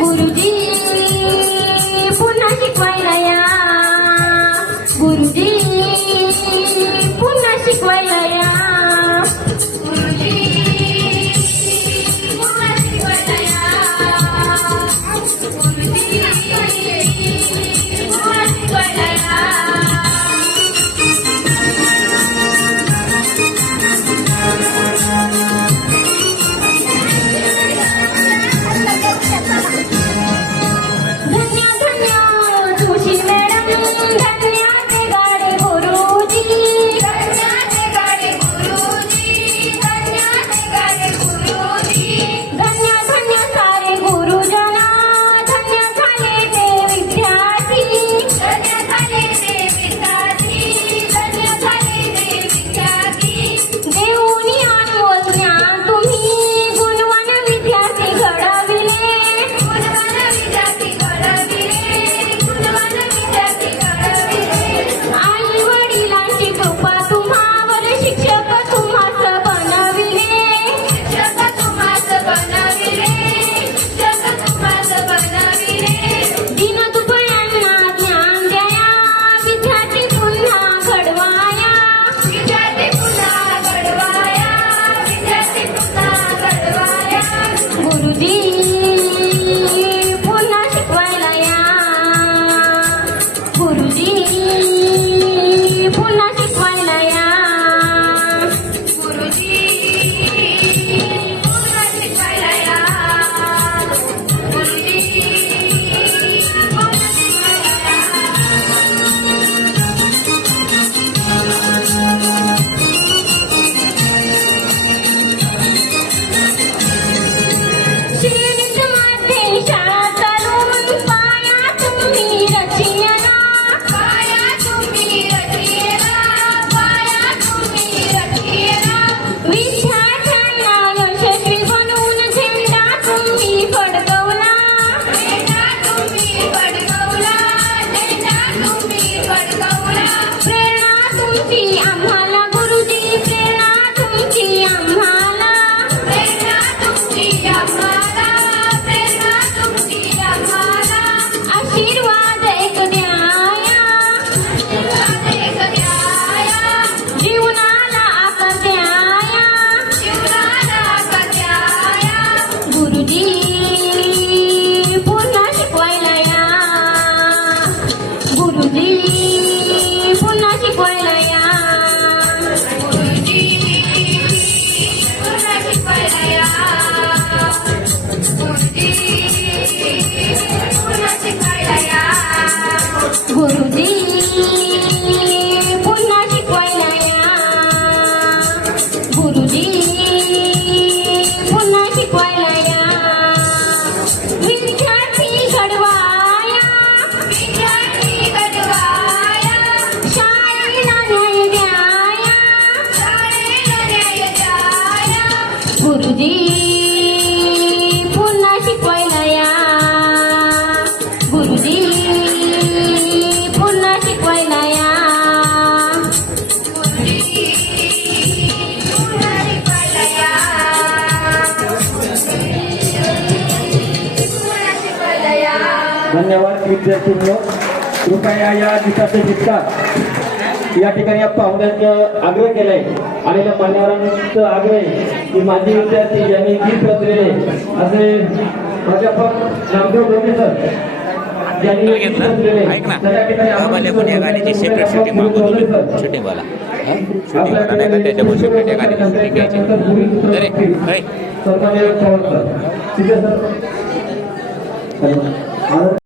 गुरुजी पुन्हा शिकवायला या, गुरुजी पुन्हा शिकवायला या, गुरुजी पुन्हा शिकवायला या, गुरुजी पुन्हा शिकवायला या. गुरुजी पुन्हा शिकवायला या, गुरुजी पुन्हा शिकवायला या, गुरुजी पुन्हा शिकवायला या, पुन्हा शिकवायला या. धन्यवाद विद्यार्थ्यांनो. कृपया या दिवसाचे शिक्षक या ठिकाणी पाहुण्यांचं आग्रह केलाय. आलेल्या मान्यवरांचं आग्रह आहे की माजी विद्यार्थी यांनी गीत रचलेले असे प्राध्यापक नामदेव डोके सर यांनी गीत रचलेले पण या गाण्याची सेपरेट शूटिंग मागवतो. शूटिंग वाला शूटिंग वाला नाही का, त्या डबल शूटिंग त्या गाण्याची शूटिंग घ्यायची. अरे सन्माननीय